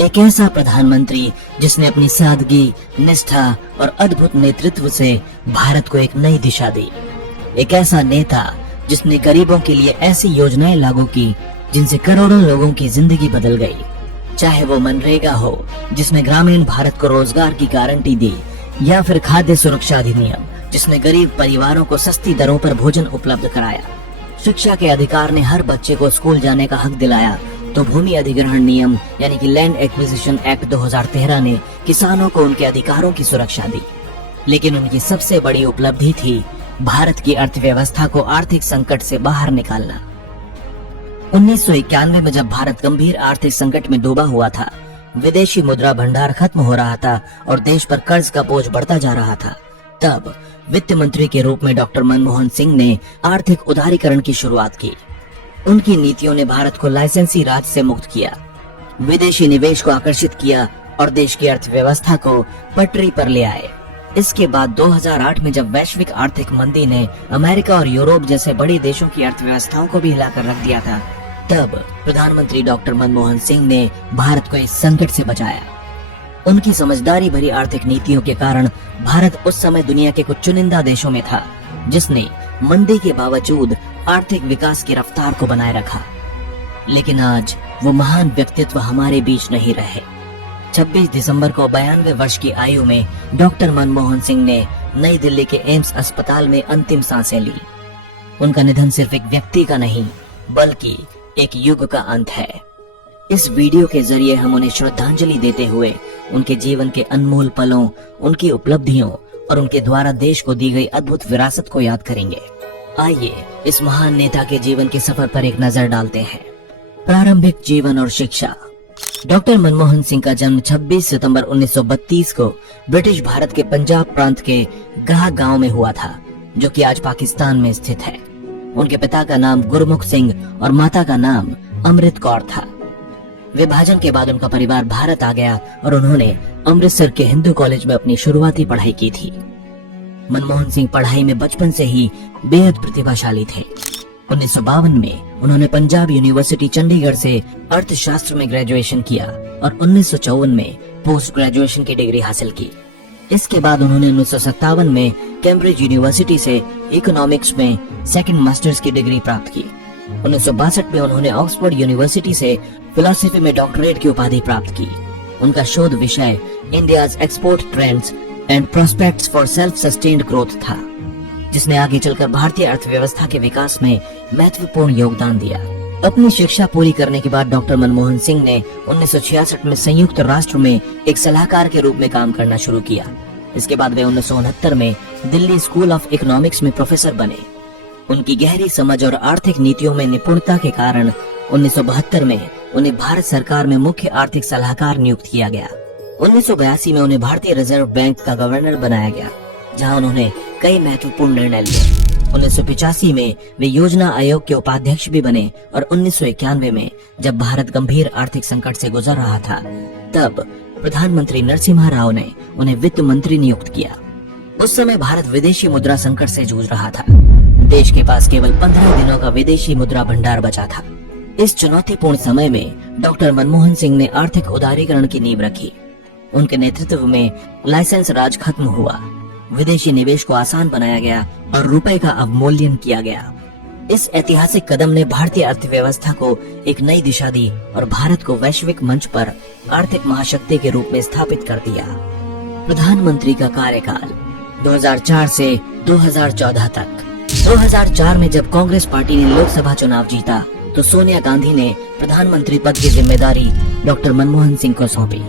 एक ऐसा प्रधानमंत्री जिसने अपनी सादगी, निष्ठा और अद्भुत नेतृत्व से भारत को एक नई दिशा दी। एक ऐसा नेता जिसने गरीबों के लिए ऐसी योजनाएं लागू की जिनसे करोड़ों लोगों की जिंदगी बदल गई। चाहे वो मनरेगा हो जिसने ग्रामीण भारत को रोजगार की गारंटी दी, या फिर खाद्य सुरक्षा अधिनियम जिसने गरीब परिवारों को सस्ती दरों पर भोजन उपलब्ध कराया। शिक्षा के अधिकार ने हर बच्चे को स्कूल जाने का हक दिलाया, तो भूमि अधिग्रहण नियम यानी कि लैंड एक्विजिशन एक्ट 2013 ने किसानों को उनके अधिकारों की सुरक्षा दी। लेकिन उनकी सबसे बड़ी उपलब्धि थी भारत की अर्थव्यवस्था को आर्थिक संकट से बाहर निकालना। 1991 में जब भारत गंभीर आर्थिक संकट में डूबा हुआ था, विदेशी मुद्रा भंडार खत्म हो रहा था और देश पर कर्ज का बोझ बढ़ता जा रहा था, तब वित्त मंत्री के रूप में डॉक्टर मनमोहन सिंह ने आर्थिक उदारीकरण की शुरुआत की। उनकी नीतियों ने भारत को लाइसेंसी राज से मुक्त किया, विदेशी निवेश को आकर्षित किया और देश की अर्थव्यवस्था को पटरी पर ले आए। इसके बाद 2008 में जब वैश्विक आर्थिक मंदी ने अमेरिका और यूरोप जैसे बड़े देशों की अर्थव्यवस्थाओं को भी हिलाकर रख दिया था, तब प्रधानमंत्री डॉक्टर मनमोहन सिंह ने भारत को इस संकट से बचाया। उनकी समझदारी भरी आर्थिक नीतियों के कारण भारत उस समय दुनिया के कुछ चुनिंदा देशों में था जिसने मंदी के बावजूद आर्थिक विकास की रफ्तार को बनाए रखा। लेकिन आज वो महान व्यक्तित्व हमारे बीच नहीं रहे। 26 दिसंबर को 92 वर्ष की आयु में डॉक्टर मनमोहन सिंह ने नई दिल्ली के एम्स अस्पताल में अंतिम सांसें ली। उनका निधन सिर्फ एक व्यक्ति का नहीं बल्कि एक युग का अंत है। इस वीडियो के जरिए हम उन्हें श्रद्धांजलि देते हुए उनके जीवन के अनमोल पलों, उनकी उपलब्धियों और उनके द्वारा देश को दी गई अद्भुत विरासत को याद करेंगे। आइए इस महान नेता के जीवन के सफर पर एक नजर डालते हैं। प्रारंभिक जीवन और शिक्षा। डॉक्टर मनमोहन सिंह का जन्म 26 सितंबर 1932 को ब्रिटिश भारत के पंजाब प्रांत के गाह गांव में हुआ था, जो कि आज पाकिस्तान में स्थित है। उनके पिता का नाम गुरमुख सिंह और माता का नाम अमृत कौर था। विभाजन के बाद उनका परिवार भारत आ गया और उन्होंने अमृतसर के हिंदू कॉलेज में अपनी शुरुआती पढ़ाई की थी। मनमोहन सिंह पढ़ाई में बचपन से ही बेहद प्रतिभाशाली थे। 1952 में उन्होंने पंजाब यूनिवर्सिटी चंडीगढ़ से अर्थशास्त्र में ग्रेजुएशन किया और 1954 में पोस्ट ग्रेजुएशन की डिग्री हासिल की। इसके बाद उन्होंने 1957 में कैम्ब्रिज यूनिवर्सिटी से इकोनॉमिक्स में सेकंड मास्टर्स की डिग्री प्राप्त की। 1962 में उन्होंने ऑक्सफोर्ड यूनिवर्सिटी से फिलॉसफी में डॉक्टरेट की उपाधि प्राप्त की। उनका शोध विषय India's export trends and prospects for self sustained growth था, जिसने आगे चलकर भारतीय अर्थव्यवस्था के विकास में महत्वपूर्ण योगदान दिया। अपनी शिक्षा पूरी करने के बाद डॉक्टर मनमोहन सिंह ने 1966 में संयुक्त राष्ट्र में एक सलाहकार के रूप में काम करना शुरू किया। इसके बाद वे 1969 में दिल्ली स्कूल ऑफ इकोनॉमिक्स में प्रोफेसर बने। उनकी गहरी समझ और आर्थिक नीतियों में निपुणता के कारण 1972 में उन्हें भारत सरकार में मुख्य आर्थिक सलाहकार नियुक्त किया गया। 1982 में उन्हें भारतीय रिजर्व बैंक का गवर्नर बनाया गया, जहां उन्होंने कई महत्वपूर्ण निर्णय लिए। 1985 में वे योजना आयोग के उपाध्यक्ष भी बने और 1991 में जब भारत गंभीर आर्थिक संकट से गुजर रहा था, तब प्रधानमंत्री नरसिम्हा राव ने उन्हें वित्त मंत्री नियुक्त किया। उस समय भारत विदेशी मुद्रा संकट से जूझ रहा था। देश के पास केवल 15 दिनों का विदेशी मुद्रा भंडार बचा था। इस चुनौतीपूर्ण समय में डॉक्टर मनमोहन सिंह ने आर्थिक उदारीकरण की नींव रखी। उनके नेतृत्व में लाइसेंस राज खत्म हुआ, विदेशी निवेश को आसान बनाया गया और रुपए का अवमूल्यन किया गया। इस ऐतिहासिक कदम ने भारतीय अर्थव्यवस्था को एक नई दिशा दी और भारत को वैश्विक मंच पर आर्थिक महाशक्ति के रूप में स्थापित कर दिया। प्रधानमंत्री का कार्यकाल 2004 से 2014 तक। 2004 में जब कांग्रेस पार्टी ने लोकसभा चुनाव जीता, तो सोनिया गांधी ने प्रधानमंत्री पद की जिम्मेदारी डॉक्टर मनमोहन सिंह को सौंपी।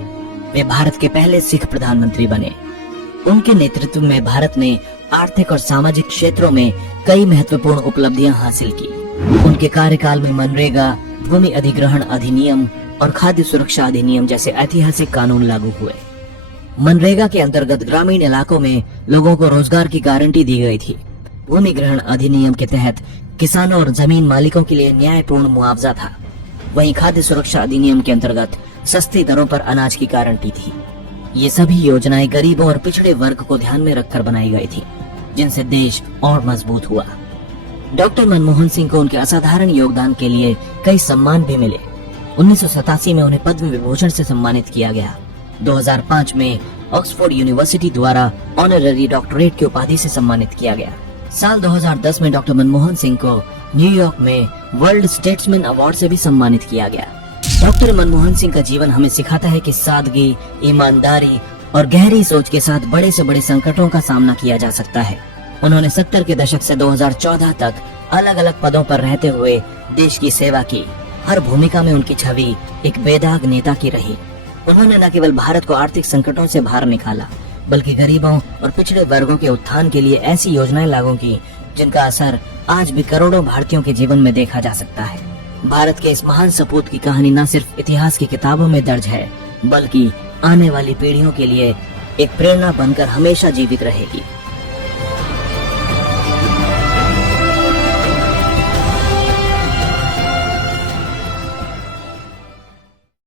वे भारत के पहले सिख प्रधानमंत्री बने। उनके नेतृत्व में भारत ने आर्थिक और सामाजिक क्षेत्रों में कई महत्वपूर्ण उपलब्धियां हासिल की। उनके कार्यकाल में मनरेगा, भूमि अधिग्रहण अधिनियम और खाद्य सुरक्षा अधिनियम जैसे ऐतिहासिक कानून लागू हुए। मनरेगा के अंतर्गत ग्रामीण इलाकों में लोगों को रोजगार की गारंटी दी गई थी। भूमि ग्रहण अधिनियम के तहत किसानों और जमीन मालिकों के लिए न्यायपूर्ण मुआवजा था। वहीं खाद्य सुरक्षा अधिनियम के अंतर्गत सस्ती दरों पर अनाज की गारंटी थी। ये सभी योजनाएं गरीबों और पिछड़े वर्ग को ध्यान में रखकर बनाई गई थी, जिनसे देश और मजबूत हुआ। डॉक्टर मनमोहन सिंह को उनके असाधारण योगदान के लिए कई सम्मान भी मिले। 1987 में उन्हें पद्म विभूषण से सम्मानित किया गया। 2005 में ऑक्सफोर्ड यूनिवर्सिटी द्वारा ऑनररी डॉक्टरेट की उपाधि से सम्मानित किया गया। साल 2010 में डॉक्टर मनमोहन सिंह को न्यूयॉर्क में वर्ल्ड स्टेट्समैन अवार्ड से भी सम्मानित किया गया। डॉक्टर मनमोहन सिंह का जीवन हमें सिखाता है कि सादगी, ईमानदारी और गहरी सोच के साथ बड़े से बड़े संकटों का सामना किया जा सकता है। उन्होंने 70 के दशक से 2014 तक अलग अलग पदों पर रहते हुए देश की सेवा की। हर भूमिका में उनकी छवि एक बेदाग नेता की रही। उन्होंने न केवल भारत को आर्थिक संकटों से बाहर निकाला, बल्कि गरीबों और पिछड़े वर्गों के उत्थान के लिए ऐसी योजनाएं लागू की जिनका असर आज भी करोड़ों भारतीयों के जीवन में देखा जा सकता है। भारत के इस महान सपूत की कहानी न सिर्फ इतिहास की किताबों में दर्ज है, बल्कि आने वाली पीढ़ियों के लिए एक प्रेरणा बनकर हमेशा जीवित रहेगी।